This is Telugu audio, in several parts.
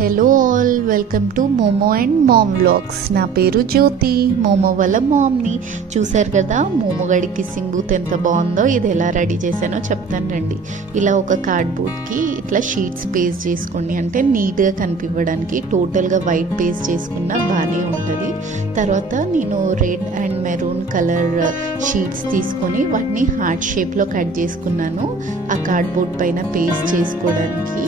Hello all, welcome to Momo and mom vlogs. నా పేరు జ్యోతి, మోమో వాళ్ళ మామ్ని. చూసారు కదా మోమో గడి కిస్సింగ్ బూత్ ఎంత బాగుందో. ఇది ఎలా రెడీ చేశానో చెప్తాను రండి. ఇలా ఒక కార్డ్బోర్డ్కి ఇట్లా షీట్స్ పేస్ట్ చేసుకోండి, అంటే నీట్గా కనిపించడానికి. టోటల్గా వైట్ పేస్ట్ చేసుకున్నా బాగానే ఉంటుంది. తర్వాత నేను red and maroon colour sheets తీసుకొని వాటిని హార్ట్ షేప్లో కట్ చేసుకున్నాను, ఆ కార్డ్బోర్డ్ పైన పేస్ట్ చేసుకోవడానికి.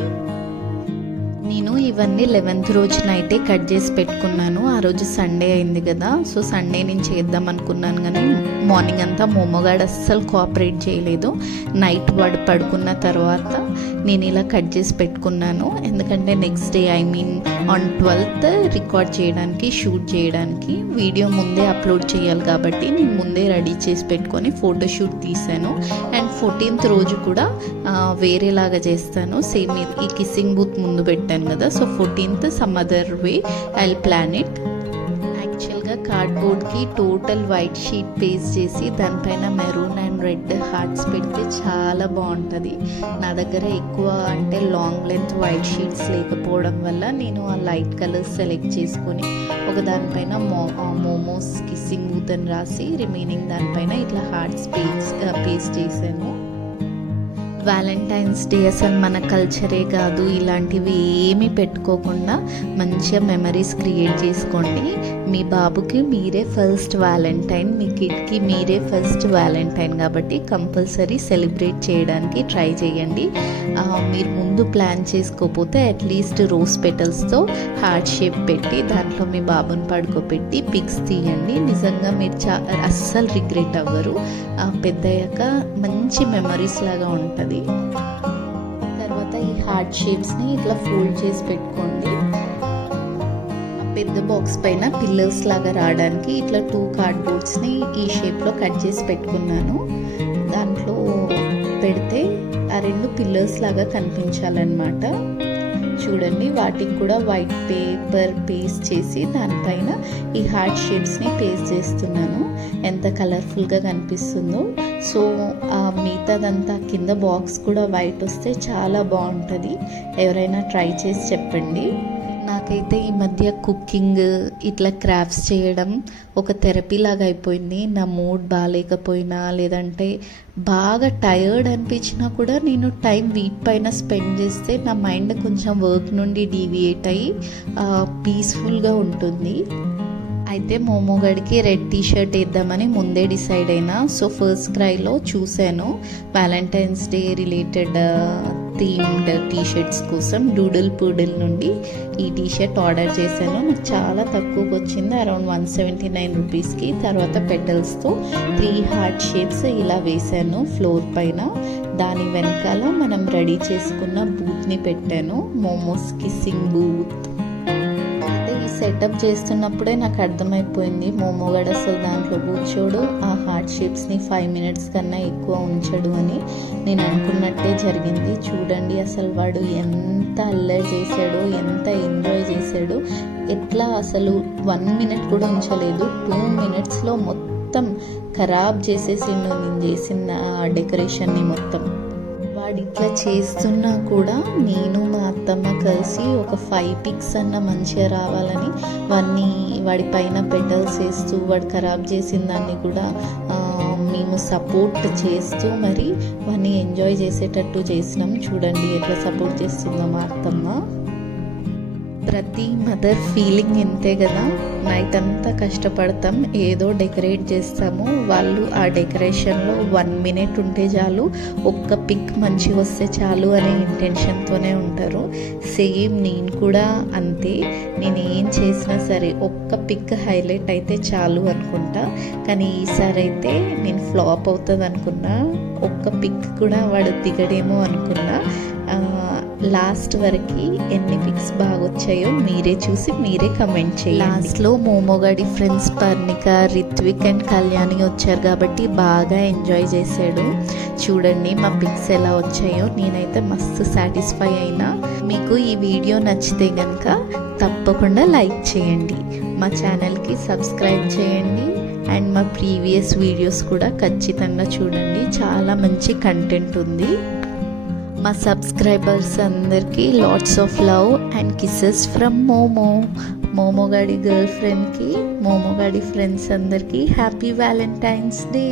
నేను ఇవన్నీ 11th రోజు నైటే కట్ చేసి పెట్టుకున్నాను. ఆ రోజు సండే అయింది కదా, సో సండే నేను చేద్దాం అనుకున్నాను, కానీ మార్నింగ్ అంతా మోమోగాడు అస్సలు కోఆపరేట్ చేయలేదు. నైట్ వాడు పడుకున్న తర్వాత నేను ఇలా కట్ చేసి పెట్టుకున్నాను, ఎందుకంటే next day on 12th record చేయడానికి, షూట్ చేయడానికి. వీడియో ముందే అప్లోడ్ చేయాలి కాబట్టి నేను ముందే రెడీ చేసి పెట్టుకొని ఫోటోషూట్ తీశాను. అండ్ 14th రోజు కూడా వేరేలాగా చేస్తాను. సేమ్ ఈ కిస్సింగ్ బూత్ ముందు పెట్టాను కదా, so 14th some other way I will plan it. యాక్చువల్గా కార్డ్బోర్డ్కి టోటల్ వైట్ షీట్ పేస్ట్ చేసి దానిపైన మెరూన్ అండ్ రెడ్ హార్ట్స్ పెడితే చాలా బాగుంటుంది. నా దగ్గర ఎక్కువ అంటే లాంగ్ లెంత్ వైట్ షీట్స్ లేకపోవడం వల్ల నేను ఆ లైట్ కలర్స్ సెలెక్ట్ చేసుకొని ఒక దానిపైన మోమోస్ కిస్సింగ్ బూత్ అని రాసి రిమైనింగ్ దానిపైన ఇట్లా హార్ట్స్ పేస్ట్ చేశాను. వ్యాలంటైన్స్ డే అసలు మన కల్చరే కాదు, ఇలాంటివి ఏమీ పెట్టుకోకుండా మంచిగా మెమరీస్ క్రియేట్ చేసుకోండి. మీ బాబుకి మీరే ఫస్ట్ వ్యాలంటైన్, మీ కిడ్కి మీరే ఫస్ట్ వ్యాలంటైన్, కాబట్టి కంపల్సరీ సెలబ్రేట్ చేయడానికి ట్రై చేయండి. మీరు ముందు ప్లాన్ చేసుకోకపోతే అట్లీస్ట్ రోజ్ పెటల్స్తో హార్ట్ షేప్ పెట్టి దాంట్లో మీ బాబుని పడుకోబెట్టి పిక్స్ తీయండి. నిజంగా మీరు అస్సలు రిగ్రెట్ అవ్వరు. పెద్దయ్యాక మంచి మెమరీస్ లాగా ఉంటుంది. తర్వాత ఈ హార్ట్ షేప్స్ని ఇట్లా ఫోల్డ్ చేసి పెట్టుకోండి. పెద్ద బాక్స్ పైన పిల్లర్స్ లాగా రావడానికి ఇట్లా 2 కార్డ్బోర్డ్స్ని ఈ షేప్లో కట్ చేసి పెట్టుకున్నాను. దాంట్లో పెడితే ఆ 2 పిల్లర్స్ లాగా కనిపించాలన్నమాట. చూడండి, వాటికి కూడా వైట్ పేపర్ పేస్ట్ చేసి దానిపైన ఈ హార్ట్ షేప్స్ని పేస్ట్ చేస్తున్నాను. ఎంత కలర్ఫుల్గా కనిపిస్తుందో. సో మిగతాదంతా కింద బాక్స్ కూడా వైట్ వస్తే చాలా బాగుంటుంది. ఎవరైనా ట్రై చేసి చెప్పండి. నాకైతే ఈ మధ్య కుకింగ్ ఇట్లా క్రాఫ్ట్స్ చేయడం ఒక థెరపీ లాగా అయిపోయింది. నా మూడ్ బాగాలేకపోయినా లేదంటే బాగా టయర్డ్ అనిపించినా కూడా నేను టైం వీటిపైన స్పెండ్ చేస్తే నా మైండ్ కొంచెం వర్క్ నుండి డీవియేట్ అయ్యి పీస్ఫుల్గా ఉంటుంది. అయితే మోమోగడికి రెడ్ టీషర్ట్ వేద్దామని ముందే డిసైడ్ అయినా. సో ఫస్ట్ క్రైలో చూశాను Valentine's day related themed t-shirts కోసం డూడిల్ పూడిల్ నుండి ఈ టీషర్ట్ ఆర్డర్ చేశాను. నాకు చాలా తక్కువకి వచ్చింది, అరౌండ్ 179 రూపీస్కి. తర్వాత పెటల్స్తో 3 హార్ట్ షేప్స్ ఇలా వేశాను ఫ్లోర్ పైన. దాని వెనకాల మనం రెడీ చేసుకున్న బూత్ని పెట్టాను, మోమోస్ కిస్సింగ్ బూత్. ఈ సెటప్ చేస్తున్నప్పుడే నాకు అర్థమైపోయింది మోమోగాడు అసలు దాంట్లో కూర్చోడు, ఆ హార్ట్ షేప్స్ని 5 minutes కన్నా ఎక్కువ ఉంచడు అని. నేను అనుకున్నట్టే జరిగింది. చూడండి అసలు వాడు ఎంత అల్లరి చేశాడో, ఎంత ఎంజాయ్ చేశాడో. ఎట్లా అసలు 1 minute కూడా ఉంచలేదు, 2 minutesలో మొత్తం ఖరాబ్ చేసేసిండు నేను చేసిన డెకరేషన్ని మొత్తం. వాడు ఇట్లా చేస్తున్నా కూడా నేను మా అత్తమ్మ కలిసి ఒక 5 pics అన్న మంచిగా రావాలని వాడి పైన పెటల్స్ వేస్తూ వాడు ఖరాబ్ చేసిన దాన్ని కూడా మేము సపోర్ట్ చేస్తూ మరి వాడిని ఎంజాయ్ చేసేటట్టు చేసినాం. చూడండి ఎట్లా సపోర్ట్ చేస్తుందో మా అత్తమ్మ. ప్రతి మదర్ ఫీలింగ్ ఇంతే కదా, నైట్ అంతా కష్టపడతాం, ఏదో డెకరేట్ చేస్తాము. వాళ్ళు ఆ డెకరేషన్లో 1 minute ఉంటే చాలు, ఒక్క పిక్ మంచిగా వస్తే చాలు అనే ఇంటెన్షన్తోనే ఉంటారు. సేమ్ నేను కూడా అంతే. నేను ఏం చేసినా సరే ఒక్క పిక్ హైలైట్ అయితే చాలు అనుకుంటా. కానీ ఈసారి అయితే నేను ఫ్లాప్ అవుతుంది అనుకున్నా, ఒక్క పిక్ కూడా వాడు దిగడేమో అనుకున్నా. లాస్ట్ వరకు ఎన్ని పిక్స్ బాగా వచ్చాయో మీరే చూసి మీరే కమెంట్ చేయండి. లాస్ట్లో మోమోగాడి ఫ్రెండ్స్ పర్ణిక, రిత్విక్ అండ్ కళ్యాణి వచ్చారు కాబట్టి బాగా ఎంజాయ్ చేశాడు. చూడండి మా పిక్స్ ఎలా వచ్చాయో, నేనైతే మస్తు సాటిస్ఫై అయినా. మీకు ఈ వీడియో నచ్చితే కనుక తప్పకుండా లైక్ చేయండి, మా ఛానల్కి సబ్స్క్రైబ్ చేయండి. అండ్ మా ప్రీవియస్ వీడియోస్ కూడా ఖచ్చితంగా చూడండి, చాలా మంచి కంటెంట్ ఉంది. మా సబ్స్క్రైబర్స్ అందరికీ lots of love and kisses from Momo గాడి గర్ల్ ఫ్రెండ్కి, మోమో గాడి ఫ్రెండ్స్ అందరికీ హ్యాపీ వ్యాలంటైన్స్ డే.